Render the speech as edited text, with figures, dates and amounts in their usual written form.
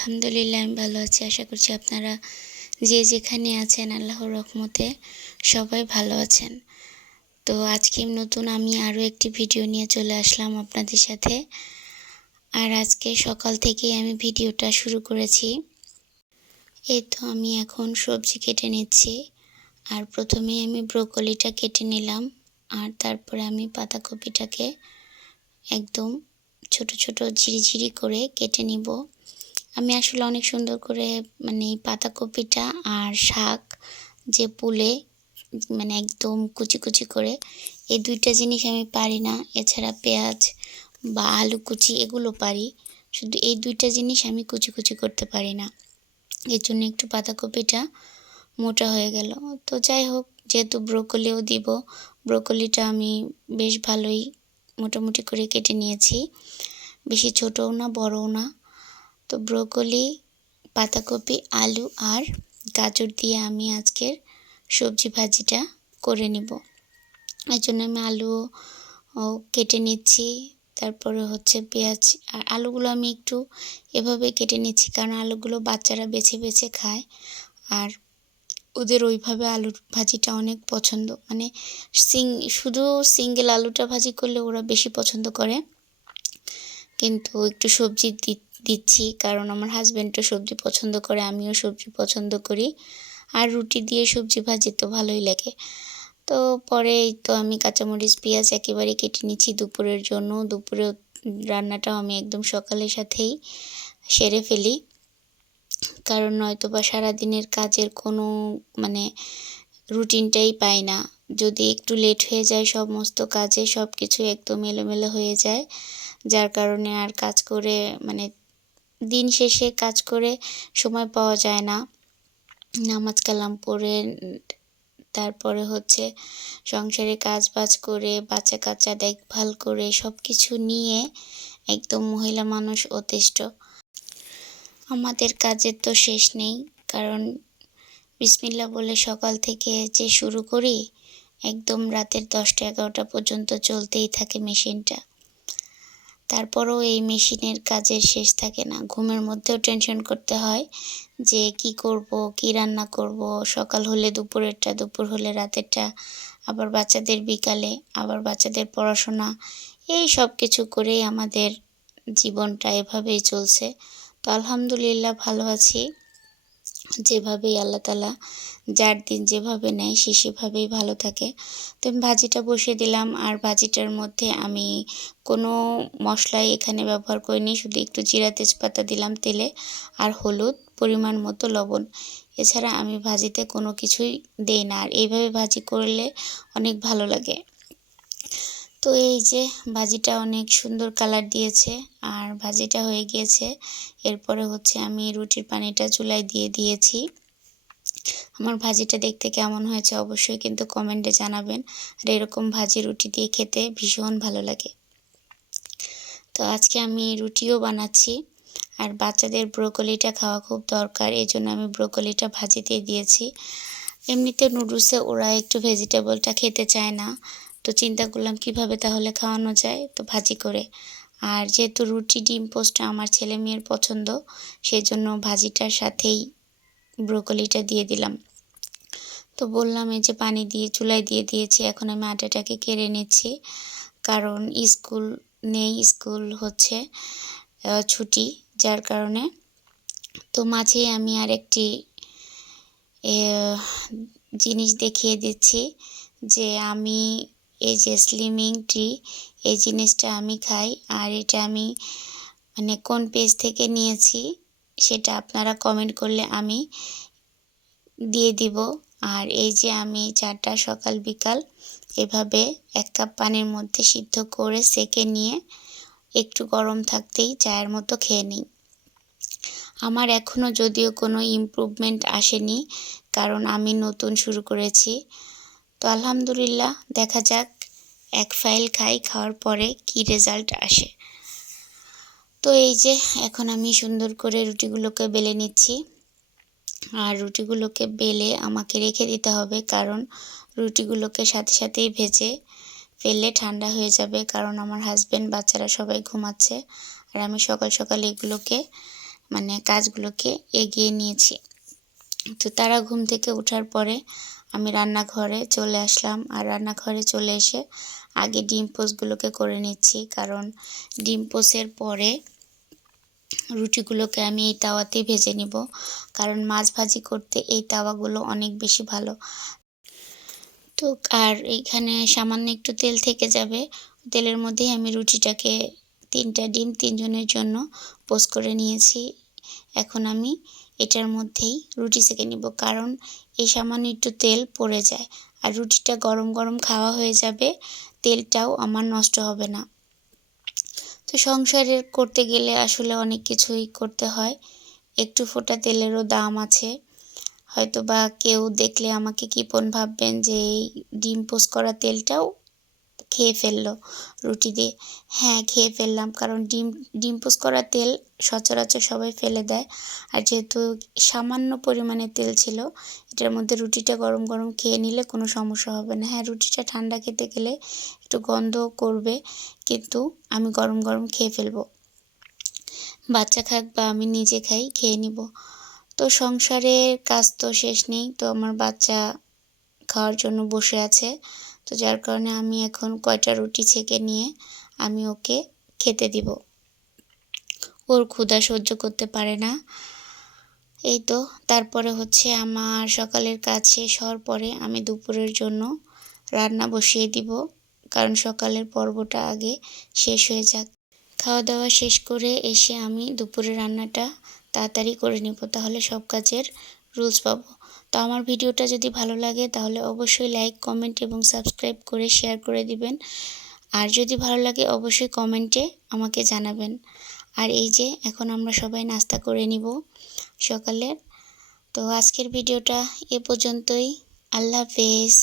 আলহামদুলিল্লাহ আমি ভালো আছি। আশা করছি আপনারা যে যেখানে আছেন আল্লাহর রহমতে সবাই ভালো আছেন। তো আজকে নতুন আমি আরও একটি ভিডিও নিয়ে চলে আসলাম আপনাদের সাথে। আর আজকে সকাল থেকেই আমি ভিডিওটা শুরু করেছি। এই তো আমি এখন সবজি কেটে নিচ্ছি। আর প্রথমেই আমি ব্রোকলিটা কেটে নিলাম, আর তারপরে আমি পাতাকপিটাকে একদম ছোট ছোট ঝিরিঝিরি করে কেটে নিব। আমি আসলে অনেক সুন্দর করে এই পাতাকপিটা আর শাক যে পুলে একদম কুচি কুচি করে, এই দুইটা জিনিস আমি পারি না। এছাড়া পেঁয়াজ বা আলু কুচি এগুলো পারি, শুধু এই দুইটা জিনিস আমি কুচি কুচি করতে পারি না। এর জন্য একটু পাতাকপিটা মোটা হয়ে গেল। তো যাই হোক, যেহেতু ব্রোকলিও দিব, ব্রোকলিটা আমি বেশ ভালোই মোটামুটি করে কেটে নিয়েছি, বেশি ছোটও না বড়ও না। তো ব্রোকলি, পাতাকপি, আলু আর গাজর দিয়ে আমি আজকের সবজি ভাজিটা করে নিব। এর জন্য আমি আলুও কেটে নিচ্ছি, তারপরে হচ্ছে পেঁয়াজ আর আলুগুলো আমি একটু এভাবে কেটে নিচ্ছি, কারণ আলুগুলো বাচ্চারা বেছে বেছে খায়, আর ওদের ওইভাবে আলুর ভাজিটা অনেক পছন্দ। শুধু সিঙ্গেল আলুটা ভাজি করলে ওরা বেশি পছন্দ করে, কিন্তু একটু সবজি দিচ্ছি কারণ আমার হাজব্যান্ডও সবজি পছন্দ করে, আমিও সবজি পছন্দ করি, আর রুটি দিয়ে সবজি ভাজি তো ভালোই লাগে। তো পরে এই তো আমি কাঁচামরিচ পেঁয়াজ একেবারে কেটে নিচ্ছি দুপুরের জন্য। দুপুরের রান্নাটাও আমি একদম সকালের সাথেই সেরে ফেলি, কারণ নয়তো বা সারাদিনের কাজের কোনো রুটিনটাই পাই না। যদি একটু লেট হয়ে যায় সমস্ত কাজে সব কিছু একদম এলোমেলো হয়ে যায়, যার কারণে আর কাজ করে দিন শেষে কাজ করে সময় পাওয়া যায় না। নামাজ কালাম পড়ে তারপরে হচ্ছে সংসারে কাজ বাজ করে বাচ্চা কাচ্চা দেখভাল করে সব কিছু নিয়ে একদম মহিলা মানুষ অতিষ্ঠ। আমাদের কাজের তো শেষ নেই, কারণ বিসমিল্লাহ বলে সকাল থেকে যে শুরু করি একদম রাতের 10টা-11টা পর্যন্ত চলতেই থাকে মেশিনটা। তারপরও এই মেশিনের কাজের শেষ থাকে না। ঘুমের মধ্যেও টেনশন করতে হয় যে কি করব, কি রান্না করব। সকাল হলে দুপুরেরটা, দুপুর হলে রাতেরটা, আবার বাচ্চাদের বিকালে, আবার বাচ্চাদের পড়াশোনা, এই সব কিছু করেই আমাদের জীবনটা এভাবেই চলছে। তো আলহামদুলিল্লাহ ভালো আছি, যেভাবেই আল্লাহ তাআলা যার দিন যেভাবে নেয় সে সেভাবেই ভালো থাকে। তো আমি ভাজিটা বসিয়ে দিলাম, আর ভাজিটার মধ্যে আমি কোনো মশলাই এখানে ব্যবহার করিনি, শুধু একটু জিরা তেজপাতা দিলাম তেলে, আর হলুদ, পরিমাণ মতো লবণ। এছাড়া আমি ভাজিতে কোনো কিছুই দেই না, আর এইভাবে ভাজি করলে অনেক ভালো লাগে। তো এই যে ভাজিটা অনেক সুন্দর কালার দিয়েছে, আর ভাজিটা হয়ে গিয়েছে। এরপরে হচ্ছে আমি রুটির পানিটা চুলায় দিয়ে দিয়েছি। আমার ভাজিটা দেখতে কেমন হয়েছে অবশ্যই কিন্তু কমেন্টে জানাবেন। আর এরকম ভাজি রুটি দিয়ে খেতে ভীষণ ভালো লাগে। তো আজকে আমি রুটিও বানাচ্ছি, আর বাচ্চাদের ব্রোকলিটা খাওয়া খুব দরকার, এই জন্য আমি ব্রোকলিটা ভাজিতে দিয়েছি। এমনিতে নুডলসে ওরা একটু ভেজিটেবলটা খেতে চায় না, তো চিন্তা করলাম কিভাবে তাহলে খাওয়ানো যায়, তো ভাজি করে। আর যেহেতু রুটি ডিম পোস্টটা আমার ছেলে মেয়ের পছন্দ, সেই জন্য ভাজিটার সাথেই ব্রোকলিটা দিয়ে দিলাম। তো বললাম এই যে পানি দিয়ে চুলায় দিয়ে দিয়েছি, এখন আমি আটাটাকে কেড়ে নিচ্ছি, কারণ স্কুল নেই, স্কুল হচ্ছে ছুটি, যার কারণে। তো মাঝেই আমি আরেকটি জিনিস দেখিয়ে দিচ্ছি যে আমি এই যে স্লিমিং টি, এই জিনিসটা আমি খাই, আর এটা আমি কোন পেজ থেকে নিয়েছি সেটা আপনারা কমেন্ট করলে আমি দিয়ে দিব। আর এই যে আমি চাটা সকাল বিকাল এভাবে 1 কাপ পানির মধ্যে সিদ্ধ করে সেকে নিয়ে একটু গরম থাকতেই চায়ের মতো খেয়ে নিই। আমার এখনও যদিও কোনো ইমপ্রুভমেন্ট আসেনি, কারণ আমি নতুন শুরু করেছি। তো আলহামদুলিল্লাহ, দেখা যাক 1 ফাইল খাওয়ার পরে কি রেজাল্ট আসে। তো এই যে এখন আমি সুন্দর করে রুটিগুলোকে বেলে নিচ্ছি, আর রুটিগুলোকে বেলে আমাকে রেখে দিতে হবে, কারণ রুটিগুলোকে সাথে সাথেই ভেজে ফেললে ঠান্ডা হয়ে যাবে, কারণ আমার হাজব্যান্ড বাচ্চারা সবাই ঘুমাচ্ছে, আর আমি সকাল সকাল এগুলোকে মানে কাজগুলোকে এগিয়ে নিয়েছি। তো তারা ঘুম থেকে ওঠার পরে আমি রান্নাঘরে চলে আসলাম, আর রান্নাঘরে চলে এসে আগে ডিম পোস্টগুলোকে করে নিচ্ছি, কারণ ডিম পোস্টের পরে রুটিগুলোকে আমি এই তাওয়াতেই ভেজে নিব, কারণ মাছ ভাজি করতে এই তাওয়াগুলো অনেক বেশি ভালো। তো আর এইখানে সামান্য একটু তেল থেকে যাবে, তেলের মধ্যেই আমি রুটিটাকে 3টা ডিম 3 জনের জন্য পোস্ট করে নিয়েছি। এখন আমি এটার মধ্যেই রুটি সেঁকে নিব, কারণ এই সামান্য একটু তেল পড়ে যায়, আর রুটিটা গরম গরম খাওয়া হয়ে যাবে, তেলটাও আমার নষ্ট হবে না। তো সংসারে করতে গেলে আসলে অনেক কিছুই করতে হয়, একটু ফোঁটা তেলেরও দাম আছে। হয়তো বা কেউ দেখলে আমাকে কৃপণ ভাববেন যে এই ডিম পোস্ট করা তেলটাও খেয়ে ফেললো রুটি দিয়ে। হ্যাঁ, খেয়ে ফেললাম, কারণ ডিম পোস্ট করা তেল সচরাচর সবাই ফেলে দেয়, আর যেহেতু সামান্য পরিমাণে তেল ছিল, এটার মধ্যে রুটিটা গরম গরম খেয়ে নিলে কোনো সমস্যা হবে না। হ্যাঁ, রুটিটা ঠান্ডা খেতে গেলে একটু গন্ধ করবে, কিন্তু আমি গরম গরম খেয়ে ফেলবো। বাচ্চা খাক বা আমি নিজে খাই, খেয়ে নিব। তো সংসারের কাজ তো শেষ নেই, তো আমার বাচ্চা খাওয়ার জন্য বসে আছে, তো যার কারণে আমি এখন কয়টা রুটি ছেঁকে নিয়ে আমি ওকে খেতে দিব। ওর ক্ষুধা সহ্য করতে পারে না। এই তো তারপরে হচ্ছে আমার সকালের কাজ শেষ হওয়ার পরে আমি দুপুরের জন্য রান্না বসিয়ে দিব, কারণ সকালের পর্বটা আগে শেষ হয়ে যাক। খাওয়া দাওয়া শেষ করে এসে আমি দুপুরের রান্নাটা তাড়াতাড়ি করে নিব, তাহলে সব কাজের রুলস পাবো। তো আমার ভিডিওটা যদি ভালো লাগে তাহলে অবশ্যই লাইক, কমেন্ট এবং সাবস্ক্রাইব করে শেয়ার করে দিবেন। আর যদি ভালো লাগে অবশ্যই কমেন্টে আমাকে জানাবেন। আর এই যে এখন আমরা সবাই নাস্তা করে নিব সকালের। তো আজকের ভিডিওটা এ পর্যন্তই। আল্লাহ হাফেজ।